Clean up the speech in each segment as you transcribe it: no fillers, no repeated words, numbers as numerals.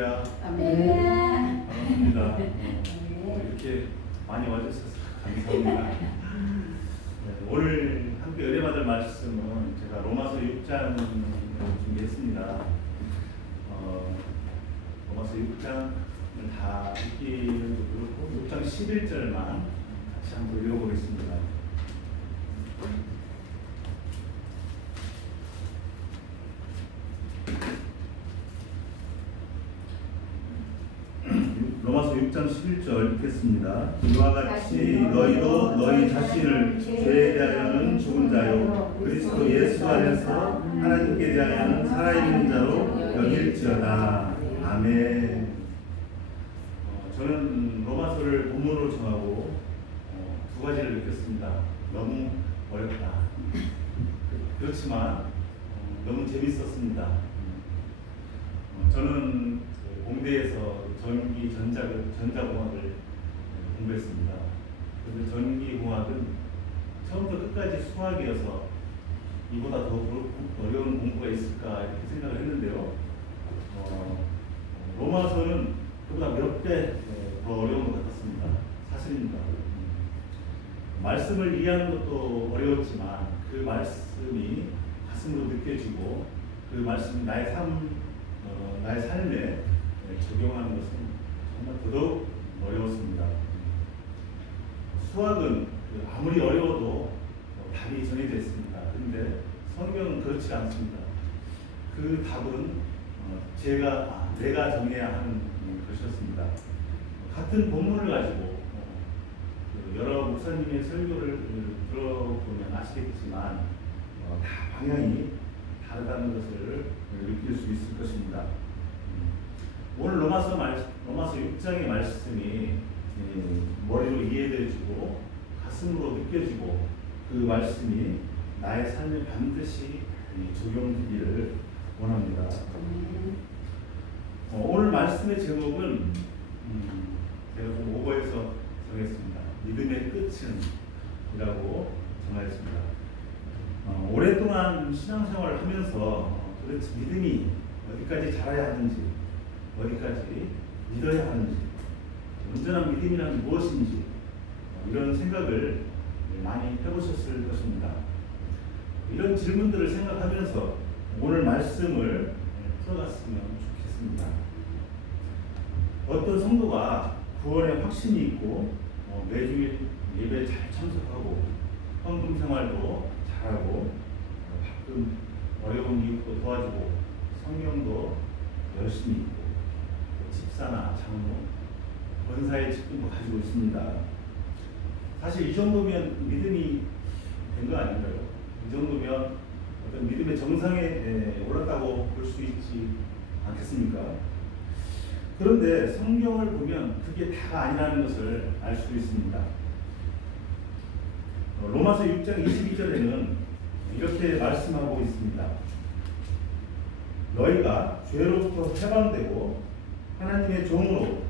할렐루야. 아멘. 반갑습니다. 이렇게 많이 와주셔서 감사합니다. 오늘 함께 은혜받을 말씀은 제가 로마서 6장을 준비했습니다. 로마서 6장을 다 읽기도 그렇고 6장 11절만 같이 한번 읽어보겠습니다. 로마서 6장 11절 읽겠습니다. 이와 같이 너희도 너희 자신을 죄에 대하여는 죽은 자요 그리스도 예수 안에서 하나님께 대하여는 살아있는 자로 여길지어다. 아멘. 저는 로마서를 본문으로 정하고 두 가지를 느꼈습니다. 너무 어렵다. 그렇지만 너무 재밌었습니다. 저는 공대에서 전기 전자공학을 공부했습니다. 그런데 전기공학은 처음부터 끝까지 수학이어서 이보다 더 어려운 공부가 있을까 이렇게 생각을 했는데요. 로마서는 그보다 몇 배 더 어려운 것 같았습니다. 사실입니다. 말씀을 이해하는 것도 어려웠지만 그 말씀이 가슴으로 느껴지고 그 말씀이 나의 삶에 적용하는 것은 정말 더더욱 어려웠습니다. 수학은 아무리 어려워도 답이 정해져 있습니다. 그런데 성경은 그렇지 않습니다. 그 답은 내가 정해야 하는 것이었습니다. 같은 본문을 가지고 여러 목사님의 설교를 들어보면 아시겠지만 다 방향이 다르다는 것을 느낄 수 있을 것입니다. 오늘 로마서 6장의 말씀이 머리로 이해되어지고 가슴으로 느껴지고 그 말씀이 나의 삶에 반드시 적용되기를 원합니다. 오늘 말씀의 제목은 제가 좀 오버해서 정했습니다. 믿음의 끝은 이라고 정하였습니다. 오랫동안 신앙생활을 하면서 도대체 믿음이 어디까지 자라야 하는지, 어디까지 믿어야 하는지, 온전한 믿음이란 무엇인지 이런 생각을 많이 해보셨을 것입니다. 이런 질문들을 생각하면서 오늘 말씀을 풀어갔으면 좋겠습니다. 어떤 성도가 구원에 확신이 있고 매주일 예배에 잘 참석하고 헌금 생활도 잘하고 가끔 어려운 이웃도 도와주고 성경도 열심히 읽고 집사나 장로, 권사의 직분도 가지고 있습니다. 사실 이 정도면 믿음이 된 거 아닌가요? 이 정도면 어떤 믿음의 정상에 올랐다고 볼 수 있지 않겠습니까? 그런데 성경을 보면 그게 다가 아니라는 것을 알 수 있습니다. 로마서 6장 22절에는 이렇게 말씀하고 있습니다. 너희가 죄로부터 해방되고 하나님의 종으로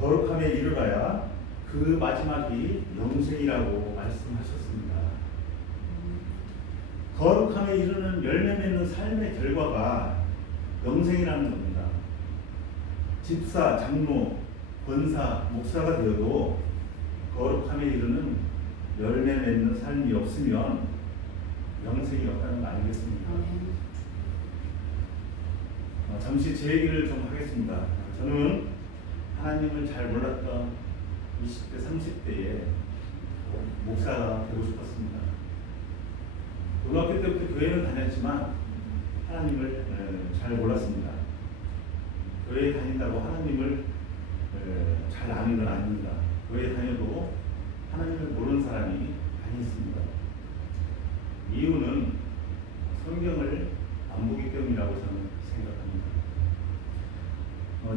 거룩함에 이르러야 그 마지막이 영생이라고 말씀하셨습니다. 거룩함에 이르는 열매 맺는 삶의 결과가 영생이라는 겁니다. 집사, 장로, 권사, 목사가 되어도 거룩함에 이르는 열매 맺는 삶이 없으면 영생이 없다는 거 아니겠습니까? 잠시 제 얘기를 좀 하겠습니다. 저는 하나님을 잘 몰랐던 20대, 30대에 목사가 되고 싶었습니다. 고등학교 때부터 교회는 다녔지만 하나님을 잘 몰랐습니다. 교회에 다닌다고 하나님을 잘 아는 건 아닙니다. 교회에 다녀도 하나님을 모르는 사람이 많이 있습니다. 이유는 성경을 안 보기 때문이라고 저는 생각합니다.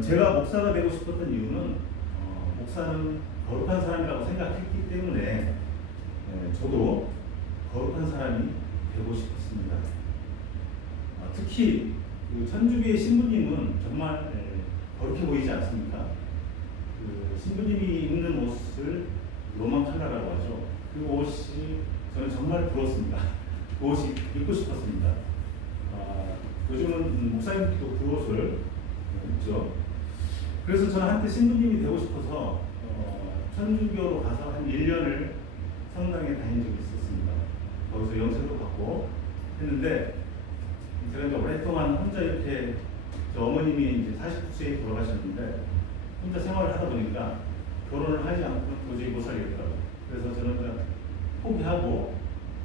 제가 목사가 되고 싶었던 이유는 목사는 거룩한 사람이라고 생각했기 때문에 저도 거룩한 사람이 되고 싶었습니다. 특히 그 천주교의 신부님은 정말 거룩해 보이지 않습니까? 그 신부님이 입는 옷을 로만 칼라라고 하죠. 그 옷이 저는 정말 부러웠습니다. 그 옷이 입고 싶었습니다. 요즘은 목사님들도 그 옷을 없죠. 그래서 저는 한때 신부님이 되고 싶어서 천주교로 가서 한 1년을 성당에 다닌 적이 있었습니다. 거기서 영세도 받고 했는데 제가 이제 오랫동안 혼자 이렇게 어머님이 이제 49세에 돌아가셨는데 혼자 생활을 하다 보니까 결혼을 하지 않고는 도저히 못 살겠더라고요. 그래서 저는 그냥 포기하고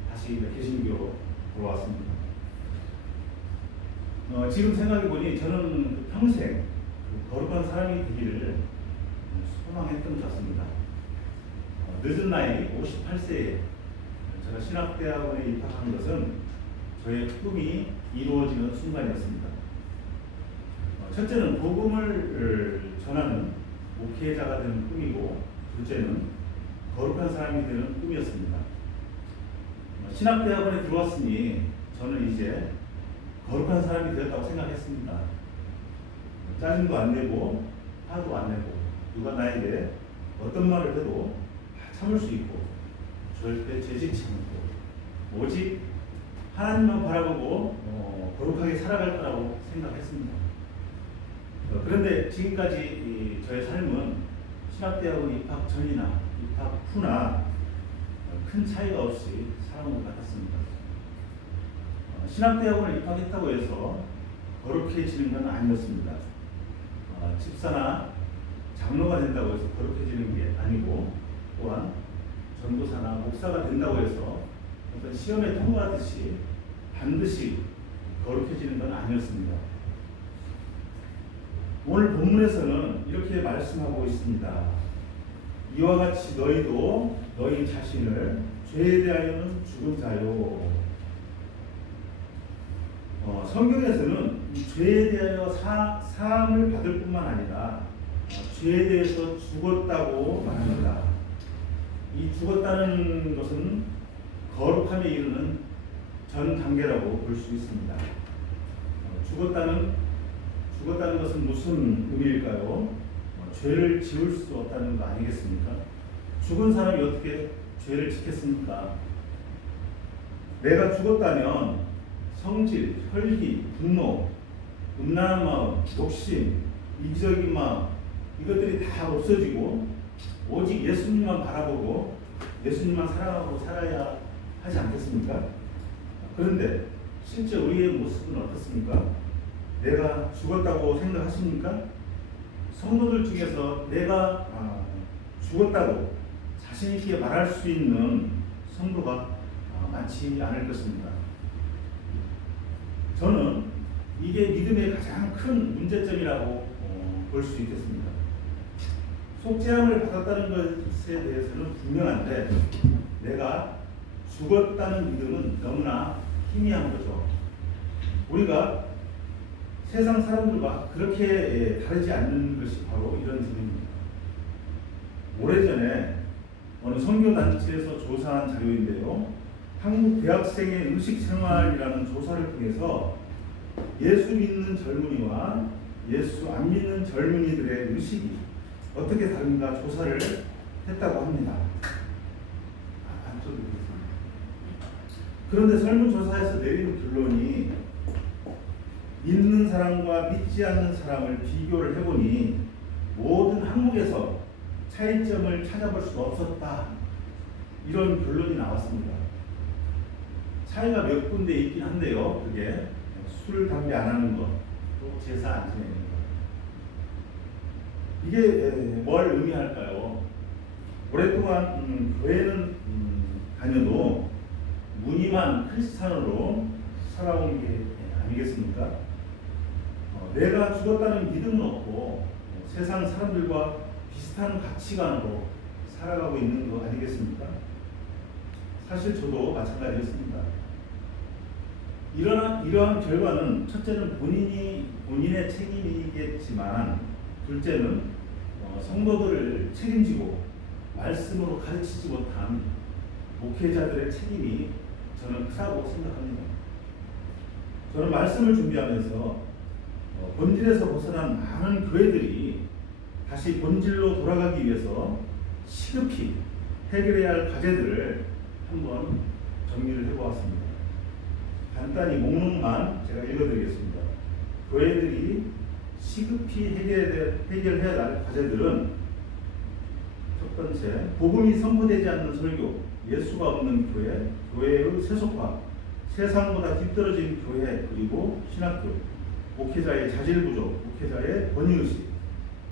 다시 개신교로 돌아왔습니다. 지금 생각해보니 저는 평생 거룩한 사람이 되기를 소망했던 것 같습니다. 늦은 나이 58세에 제가 신학대학원에 입학한 것은 저의 꿈이 이루어지는 순간이었습니다. 첫째는 복음을 전하는 목회자가 되는 꿈이고, 둘째는 거룩한 사람이 되는 꿈이었습니다. 신학대학원에 들어왔으니 저는 이제 거룩한 사람이 되었다고 생각했습니다. 짜증도 안 내고 화도 안 내고 누가 나에게 어떤 말을 해도 참을 수 있고 절대 죄짓지 않고 오직 하나님만 바라보고 거룩하게 살아갈 거라고 생각했습니다. 그런데 지금까지 저의 삶은 신학대학원 입학 전이나 입학 후나 큰 차이가 없이 살아온 것 같았습니다. 신학대학원을 입학했다고 해서 거룩해지는 건 아니었습니다. 집사나 장로가 된다고 해서 거룩해지는 게 아니고, 또한 전도사나 목사가 된다고 해서 어떤 시험에 통과하듯이 반드시 거룩해지는 건 아니었습니다. 오늘 본문에서는 이렇게 말씀하고 있습니다. 이와 같이 너희도 너희 자신을 죄에 대하여는 죽은 자요. 성경에서는 이 죄에 대하여 사함을 받을 뿐만 아니라 죄에 대해서 죽었다고 말합니다. 이 죽었다는 것은 거룩함에 이르는 전 단계라고 볼 수 있습니다. 죽었다는 것은 무슨 의미일까요? 죄를 지을 수 없다는 거 아니겠습니까? 죽은 사람이 어떻게 죄를 짓겠습니까? 내가 죽었다면 성질, 혈기, 분노, 음란한 마음, 욕심, 이기적인 마음, 이것들이 다 없어지고 오직 예수님만 바라보고 예수님만 사랑하고 살아야 하지 않겠습니까? 그런데 실제 우리의 모습은 어떻습니까? 내가 죽었다고 생각하십니까? 성도들 중에서 내가 죽었다고 자신 있게 말할 수 있는 성도가 많지 않을 것입니다. 저는 이게 믿음의 가장 큰 문제점이라고 볼 수 있겠습니다. 속죄함을 받았다는 것에 대해서는 분명한데 내가 죽었다는 믿음은 너무나 희미한 거죠. 우리가 세상 사람들과 그렇게 다르지 않는 것이 바로 이런 점입니다. 오래전에 어느 선교단체에서 조사한 자료인데요. 한국 대학생의 의식 생활이라는 조사를 통해서 예수 믿는 젊은이와 예수 안 믿는 젊은이들의 의식이 어떻게 다른가 조사를 했다고 합니다. 그런데 설문조사에서 내리는 결론이 믿는 사람과 믿지 않는 사람을 비교를 해보니 모든 항목에서 차이점을 찾아볼 수가 없었다. 이런 결론이 나왔습니다. 차이가 몇 군데 있긴 한데요. 그게 술, 담배 안 하는 것, 또 제사 안 지내는 것. 이게 뭘 의미할까요? 오랫동안 교회는 다녀도 무늬만 크리스찬으로 살아온 게 아니겠습니까? 내가 죽었다는 믿음은 없고 세상 사람들과 비슷한 가치관으로 살아가고 있는 거 아니겠습니까? 사실 저도 마찬가지였습니다. 이러한 결과는 첫째는 본인의 책임이겠지만 둘째는 성도들을 책임지고 말씀으로 가르치지 못한 목회자들의 책임이 저는 크다고 생각합니다. 저는 말씀을 준비하면서 본질에서 벗어난 많은 교회들이 다시 본질로 돌아가기 위해서 시급히 해결해야 할 과제들을 한번 정리를 해보았습니다. 간단히 목록만 제가 읽어드리겠습니다. 교회들이 시급히 해결해야 할 과제들은 첫 번째, 복음이 선포되지 않는 설교, 예수가 없는 교회, 교회의 세속화, 세상보다 뒤떨어진 교회, 그리고 신학교, 목회자의 자질 부족, 목회자의 권위의식,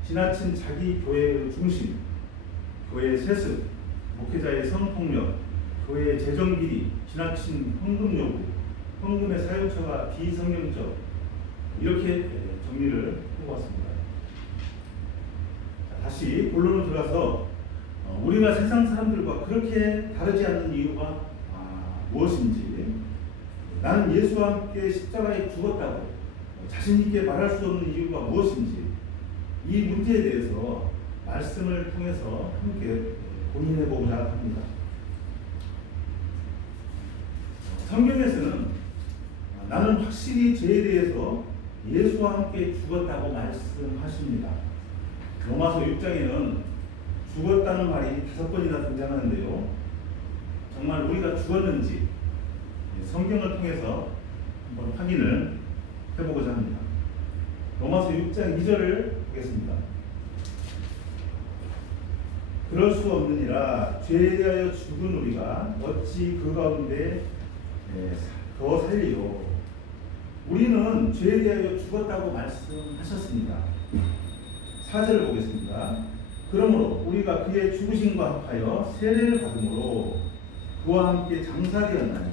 지나친 자기 교회의 중심, 교회의 세습, 목회자의 성폭력, 교회의 재정 비리, 지나친 헌금 요구, 헌금의 사용처가 비성경적, 이렇게 정리를 해보았습니다. 다시 본론으로 들어가서 우리가 세상 사람들과 그렇게 다르지 않는 이유가 무엇인지, 나는 예수와 함께 십자가에 죽었다고 자신 있게 말할 수 없는 이유가 무엇인지, 이 문제에 대해서 말씀을 통해서 함께 고민해 보고자 합니다. 성경에서는 나는 확실히 죄에 대해서 예수와 함께 죽었다고 말씀하십니다. 로마서 6장에는 죽었다는 말이 5번이나 등장하는데요. 정말 우리가 죽었는지 성경을 통해서 한번 확인을 해보고자 합니다. 로마서 6장 2절을 보겠습니다. 그럴 수 없느니라 죄에 대하여 죽은 우리가 어찌 그 가운데 더 살리요. 우리는 죄에 대하여 죽었다고 말씀하셨습니다. 4절을 보겠습니다. 그러므로 우리가 그의 죽으심과 합하여 세례를 받음으로 그와 함께 장사되었나니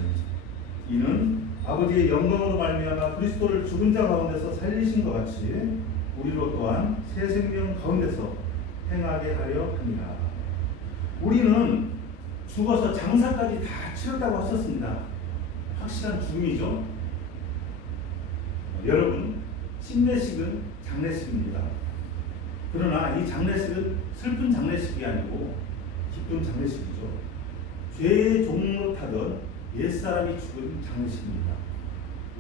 이는 아버지의 영광으로 말미암아 그리스도를 죽은 자 가운데서 살리신 것 같이 우리로 또한 새 생명 가운데서 행하게 하려 합니다. 우리는 죽어서 장사까지 다 치렀다고 하셨습니다. 확실한 죽음이죠. 여러분, 침례식은 장례식입니다. 그러나 이 장례식은 슬픈 장례식이 아니고 기쁜 장례식이죠. 죄의 종로 타던 옛사람이 죽은 장례식입니다.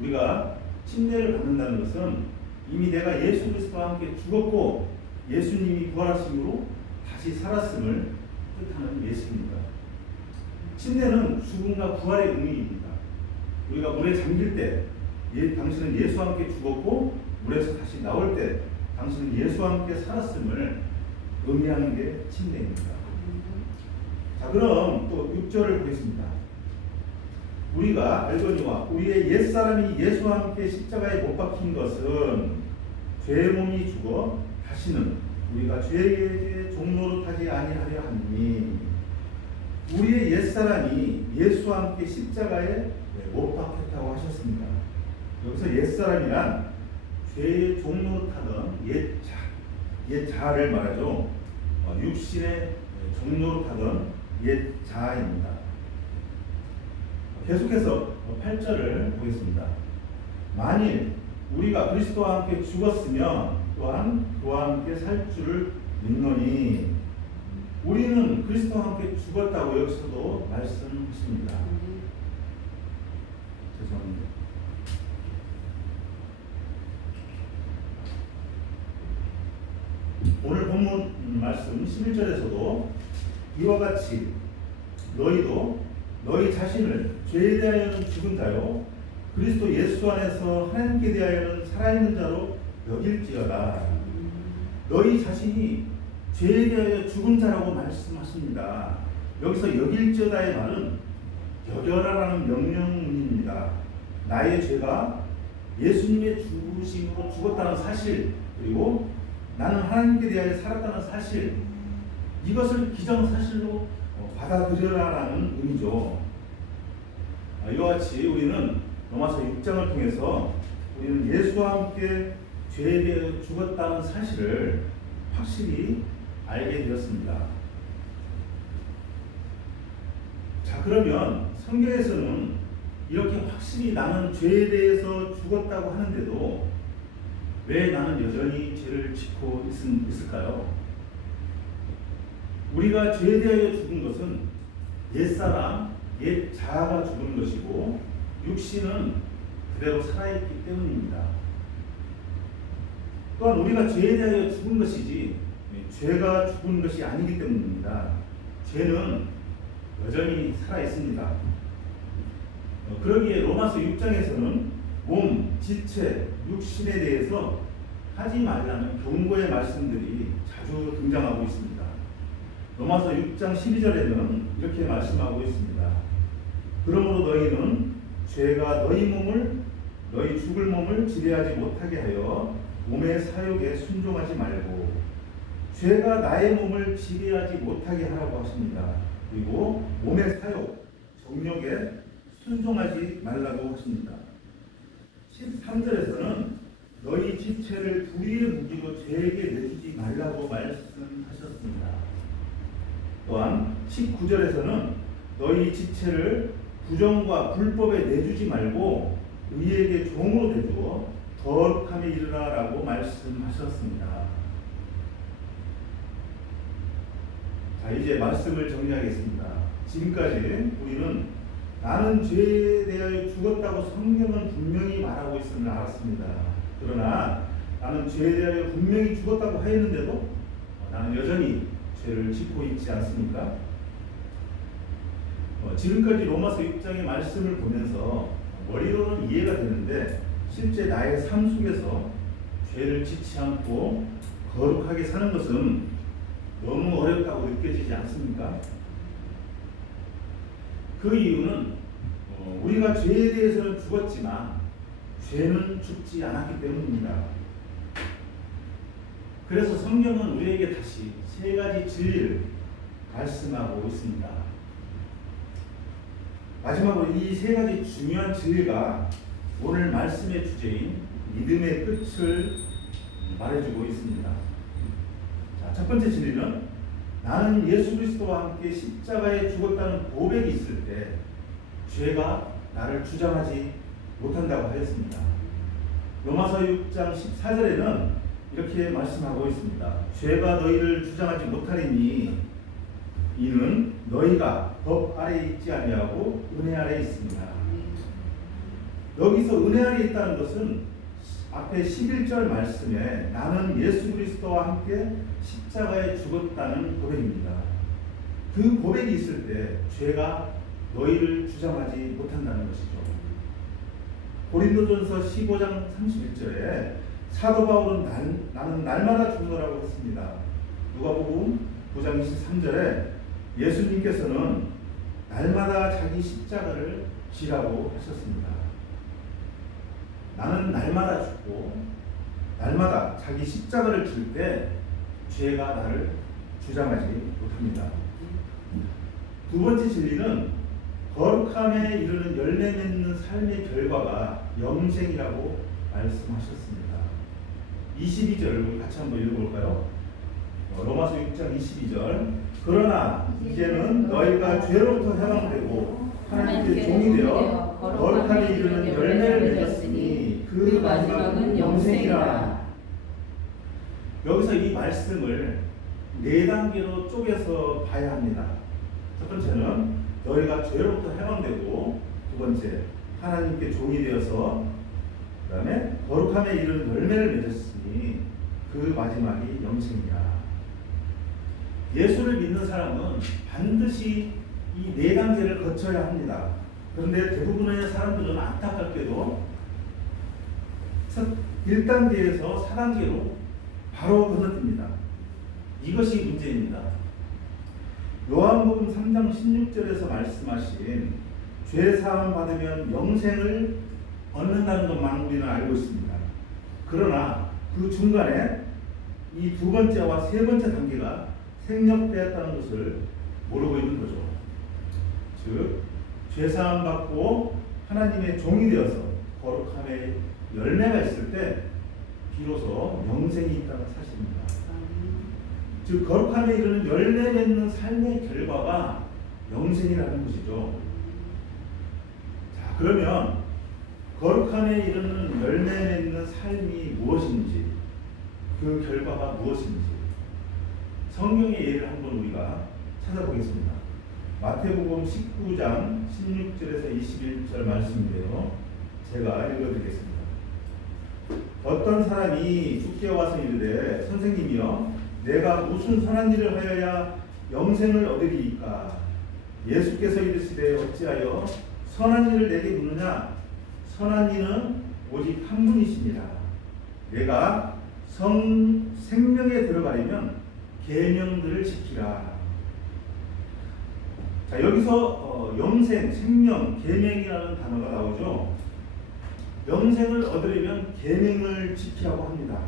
우리가 침례를 받는다는 것은 이미 내가 예수 그리스도와 함께 죽었고 예수님이 부활하심으로 다시 살았음을 뜻하는 예식입니다. 침례는 죽음과 부활의 의미입니다. 우리가 물에 잠길 때 당신은 예수와 함께 죽었고 물에서 다시 나올 때 당신은 예수와 함께 살았음을 의미하는 게 침례입니다. 자, 그럼 또 6절을 보겠습니다. 우리가 알거니와 우리의 옛사람이 예수와 함께 십자가에 못 박힌 것은 죄의 몸이 죽어 다시는 우리가 죄에게 종노릇하지 아니하려 하니, 우리의 옛사람이 예수와 함께 십자가에 못 박혔다고 하셨습니다. 여기서 옛사람이란 죄의 종노릇하던 옛자를 말하죠. 육신의 종노릇하던 옛자입니다. 계속해서 8절을 보겠습니다. 만일 우리가 그리스도와 함께 죽었으면 또한 그와 함께 살 줄을 믿노니, 우리는 그리스도와 함께 죽었다고 여기서도 말씀하십니다. 죄송합니다. 오늘 본문 말씀 11절에서도 이와 같이 너희도 너희 자신을 죄에 대하여는 죽은 자요 그리스도 예수 안에서 하나님께 대하여는 살아있는 자로 여길지어다. 너희 자신이 죄에 대하여 죽은 자라고 말씀하십니다. 여기서 여길지어다의 말은 여겨라라는 명령문입니다. 나의 죄가 예수님의 죽으심으로 죽었다는 사실, 그리고 나는 하나님께 대하여 살았다는 사실, 이것을 기정사실로 받아들여라라는 의미죠. 이와 같이 우리는 로마서 6장을 통해서 우리는 예수와 함께 죄에 대해 죽었다는 사실을 확실히 알게 되었습니다. 자, 그러면 성경에서는 이렇게 확실히 나는 죄에 대해서 죽었다고 하는데도 왜 나는 여전히 죄를 짓고 있을까요? 우리가 죄에 대하여 죽은 것은 옛사람, 옛자아가 죽은 것이고 육신은 그대로 살아있기 때문입니다. 또한 우리가 죄에 대하여 죽은 것이지 죄가 죽은 것이 아니기 때문입니다. 죄는 여전히 살아있습니다. 그러기에 로마서 6장에서는 몸, 지체, 육신에 대해서 하지 말라는 경고의 말씀들이 자주 등장하고 있습니다. 로마서 6장 12절에는 이렇게 말씀하고 있습니다. 그러므로 너희는 죄가 너희 죽을 몸을 지배하지 못하게 하여 몸의 사욕에 순종하지 말고 죄가 나의 몸을 지배하지 못하게 하라고 하십니다. 그리고 몸의 사욕, 정욕에 순종하지 말라고 하십니다. 13절에서는 너희 지체를 불의의 무기로 죄에게 내주지 말라고 말씀하셨습니다. 또한 19절에서는 너희 지체를 부정과 불법에 내주지 말고 의에게 종으로 내주어 거룩함에 이르라라고 말씀하셨습니다. 자, 이제 말씀을 정리하겠습니다. 지금까지 우리는 나는 죄에 대하여 죽었다고 성경은 분명히 말하고 있음을 알았습니다. 그러나 나는 죄에 대하여 분명히 죽었다고 하였는데도 나는 여전히 죄를 짓고 있지 않습니까? 지금까지 로마서 6장의 말씀을 보면서 머리로는 이해가 되는데 실제 나의 삶 속에서 죄를 짓지 않고 거룩하게 사는 것은 너무 어렵다고 느껴지지 않습니까? 그 이유는 우리가 죄에 대해서는 죽었지만 죄는 죽지 않았기 때문입니다. 그래서 성경은 우리에게 다시 세 가지 진리를 말씀하고 있습니다. 마지막으로 이 세 가지 중요한 진리가 오늘 말씀의 주제인 믿음의 끝을 말해주고 있습니다. 자, 첫 번째 진리는 나는 예수 그리스도와 함께 십자가에 죽었다는 고백이 있을 때 죄가 나를 주장하지 못한다고 하였습니다. 로마서 6장 14절에는 이렇게 말씀하고 있습니다. 죄가 너희를 주장하지 못하리니 이는 너희가 법 아래에 있지 아니하고 은혜 아래에 있습니다. 여기서 은혜 아래에 있다는 것은 앞에 11절 말씀에 나는 예수 그리스도와 함께 십자가에 죽었다는 고백입니다. 그 고백이 있을 때 죄가 너희를 주장하지 못한다는 것이죠. 고린도전서 15장 31절에 사도 바울은 나는 날마다 죽노라고 했습니다. 누가복음 9장 23절에 예수님께서는 날마다 자기 십자가를 지라고 하셨습니다. 나는 날마다 죽고 날마다 자기 십자가를 질 때 죄가 나를 주장하지 못합니다. 두 번째 진리는 거룩함에 이르는 열매 맺는 삶의 결과가 영생이라고 말씀하셨습니다. 22절 같이 한번 읽어볼까요? 로마서 6장 22절 그러나 이제는 너희가 죄로부터 해방되고 하나님께 종이 되어 거룩함에 이르는 열매를 맺었으니 그 마지막은 영생이라. 여기서 이 말씀을 네 단계로 쪼개서 봐야 합니다. 첫 번째는 너희가 죄로부터 해방되고, 두 번째 하나님께 종이 되어서, 그 다음에 거룩함에 이르는 열매를 맺었으니 그 마지막이 영생이라. 예수를 믿는 사람은 반드시 이 네 단계를 거쳐야 합니다. 그런데 대부분의 사람들은 안타깝게도 1단계에서 4단계로 바로 건너뜁니다. 이것이 문제입니다. 요한복음 3장 16절에서 말씀하신 죄 사함 받으면 영생을 얻는다는 것만 우리는 알고 있습니다. 그러나 그 중간에 이 두 번째와 세 번째 단계가 생략되었다는 것을 모르고 있는 거죠. 즉, 죄 사함 받고 하나님의 종이 되어서 거룩함의 열매가 있을 때 비로소 영생이 있다는 사실입니다. 즉, 거룩함에 이르는 열매 맺는 삶의 결과가 영생이라는 것이죠. 자, 그러면 거룩함에 이르는 열매 맺는 삶이 무엇인지, 그 결과가 무엇인지 성경의 예를 한번 우리가 찾아보겠습니다. 마태복음 19장 16절에서 21절 말씀인데요. 제가 읽어드리겠습니다. 어떤 사람이 주께 와서 이르되 선생님이여 내가 무슨 선한 일을 하여야 영생을 얻으리이까? 예수께서 이르시되 어찌하여 선한 일을 내게 묻느냐? 선한 이는 오직 한 분이시니라. 내가 생명에 들어가려면 계명들을 지키라. 자, 여기서 영생, 생명, 계명이라는 단어가 나오죠. 영생을 얻으려면 계명을 지키라고 합니다.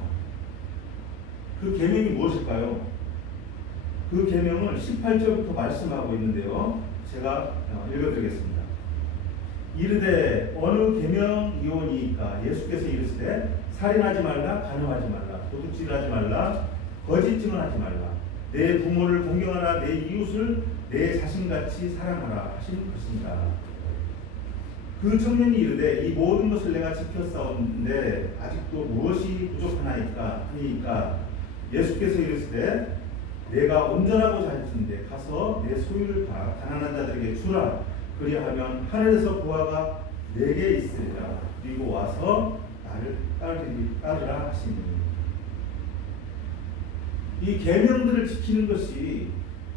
그 계명이 무엇일까요? 그 계명을 18절부터 말씀하고 있는데요. 제가 읽어드리겠습니다. 이르되 어느 계명이오니이까 예수께서 이르시되 살인하지 말라, 간음하지 말라, 도둑질하지 말라, 거짓 증언하지 말라, 내 부모를 공경하라, 내 이웃을 내 자신같이 사랑하라 하시는 것입니다. 그 청년이 이르되 이 모든 것을 내가 지켰사온데 아직도 무엇이 부족하나이까 하니까 예수께서 이르시되 내가 온전하고 잘진데 가서 내 소유를 다 가난한 자들에게 주라. 그리하면 하늘에서 보화가 내게 있으리라. 그리고 와서 나를 따르라 하시니. 이 계명들을 지키는 것이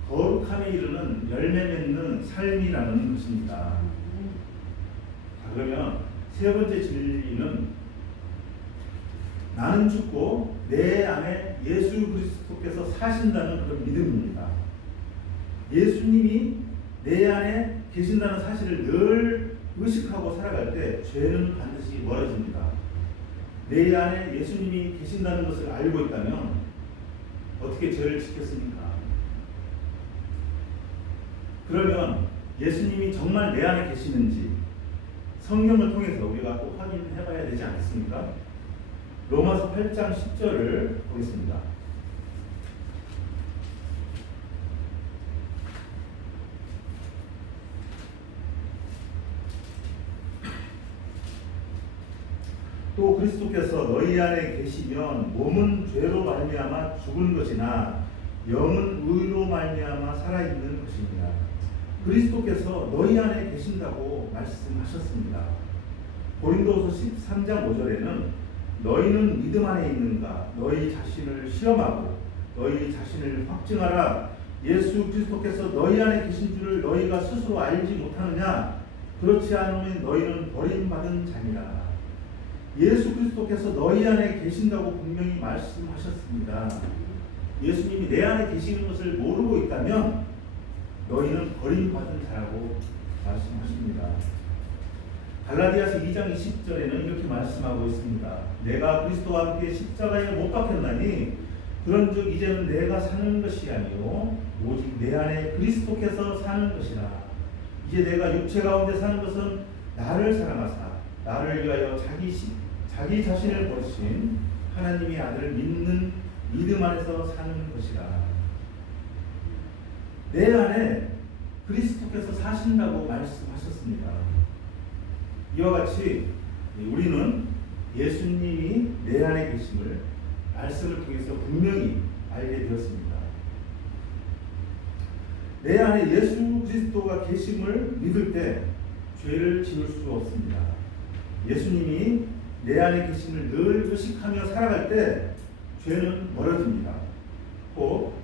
거룩함에 이르는 열매 맺는 삶이라는 것입니다. 자, 그러면 세 번째 진리는 나는 죽고 내 안에 예수 그리스도께서 사신다는 그런 믿음입니다. 예수님이 내 안에 계신다는 사실을 늘 의식하고 살아갈 때 죄는 반드시 멀어집니다. 내 안에 예수님이 계신다는 것을 알고 있다면 어떻게 죄를 지켰습니까? 그러면 예수님이 정말 내 안에 계시는지 성경을 통해서 우리가 꼭 확인해 봐야 되지 않겠습니까? 로마서 8장 10절을 보겠습니다. 또 그리스도께서 너희 안에 계시면 몸은 죄로 말미암아 죽은 것이나 영은 의로 말미암아 살아있는 것입니다. 그리스도께서 너희 안에 계신다고 말씀하셨습니다. 고린도후서 13장 5절에는 너희는 믿음 안에 있는가? 너희 자신을 시험하고 너희 자신을 확증하라. 예수 그리스도께서 너희 안에 계신 줄을 너희가 스스로 알지 못하느냐? 그렇지 않으면 너희는 버림받은 자니라. 예수 그리스도께서 너희 안에 계신다고 분명히 말씀하셨습니다. 예수님이 내 안에 계시는 것을 모르고 있다면 너희는 버림받은 자라고 말씀하십니다. 갈라디아서 2장 20절에는 이렇게 말씀하고 있습니다. 내가 그리스도와 함께 십자가에 못 박혔나니 그런즉 이제는 내가 사는 것이 아니요 오직 내 안에 그리스도께서 사는 것이라. 이제 내가 육체 가운데 사는 것은 나를 사랑하사 나를 위하여 자기 자신을 버리신 하나님의 아들을 믿는 믿음 안에서 사는 것이라. 내 안에 그리스도께서 사신다고 말씀하셨습니다. 이와 같이 우리는 예수님이 내 안에 계심을 말씀을 통해서 분명히 알게 되었습니다. 내 안에 예수 그리스도가 계심을 믿을 때 죄를 지을 수 없습니다. 예수님이 내 안에 계심을 늘 의식하며 살아갈 때 죄는 멀어집니다. 꼭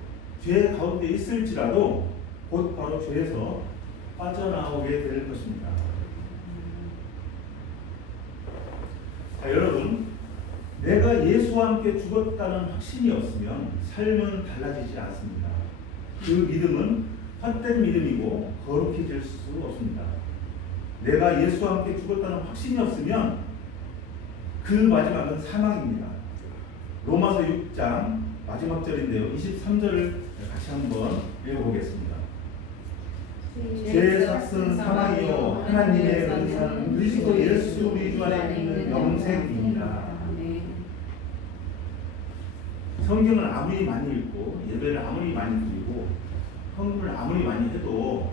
죄 가운데 있을지라도 곧 바로 죄에서 빠져나오게 될 것입니다. 자, 여러분, 내가 예수와 함께 죽었다는 확신이 없으면 삶은 달라지지 않습니다. 그 믿음은 헛된 믿음이고 거룩해질 수 없습니다. 내가 예수와 함께 죽었다는 확신이 없으면 그 마지막은 사망입니다. 로마서 6장 마지막 절인데요. 23절을 같이 한번 읽어보겠습니다. 제 삭은 사망이요 하나님의 은사는 그리스도 예수 우리 주 안에 있는 영생입니다. 성경을 아무리 많이 읽고 예배를 아무리 많이 드리고 헌금을 아무리 많이 해도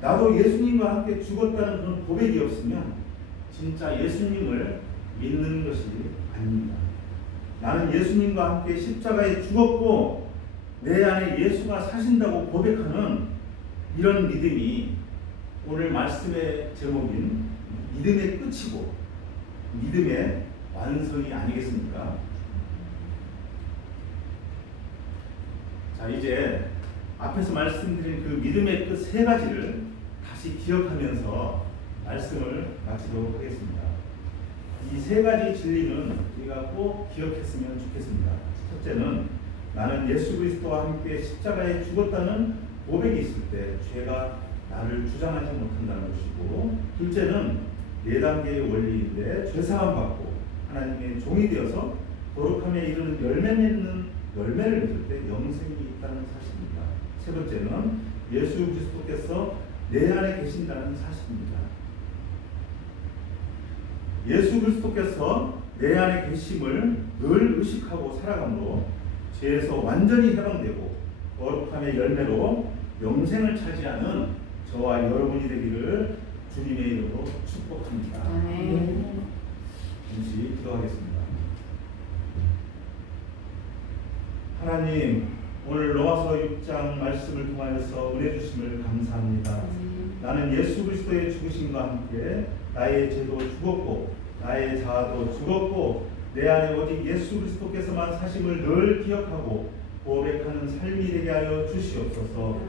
나도 예수님과 함께 죽었다는 그런 고백이 없으면 진짜 예수님을 믿는 것이 아닙니다. 나는 예수님과 함께 십자가에 죽었고 내 안에 예수가 사신다고 고백하는 이런 믿음이 오늘 말씀의 제목인 믿음의 끝이고 믿음의 완성이 아니겠습니까? 자, 이제 앞에서 말씀드린 그 믿음의 끝 세 가지를 다시 기억하면서 말씀을 마치도록 하겠습니다. 이 세 가지 진리는 우리가 꼭 기억했으면 좋겠습니다. 첫째는 나는 예수 그리스도와 함께 십자가에 죽었다는 고백이 있을 때 죄가 나를 주장하지 못한다는 것이고, 둘째는 네 단계의 원리인데 죄사함 받고 하나님의 종이 되어서 거룩함에 이르는 열매 맺는 열매를 맺을 때 영생이 있다는 사실입니다. 세 번째는 예수 그리스도께서 내 안에 계신다는 사실입니다. 예수 그리스도께서 내 안에 계심을 늘 의식하고 살아감으로 죄에서 완전히 해방되고 거룩함의 열매로 영생을 차지하는 저와 여러분이 되기를 주님의 이름으로 축복합니다. 잠시 기도하겠습니다. 하나님, 오늘 로마서 6장 말씀을 통하여서 은혜 주심을 감사합니다. 나는 예수 그리스도의 죽으심과 함께 나의 죄도 죽었고 나의 자아도 죽었고 내 안에 오직 예수 그리스도께서만 사심을 늘 기억하고 고백하는 삶이 되게 하여 주시옵소서.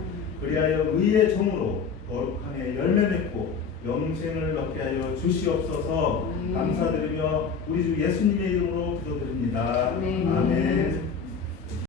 그리하여 의의 종으로 거룩함에 열매 맺고 영생을 얻게 하여 주시옵소서. 감사드리며 우리 주 예수님의 이름으로 기도드립니다. 아멘.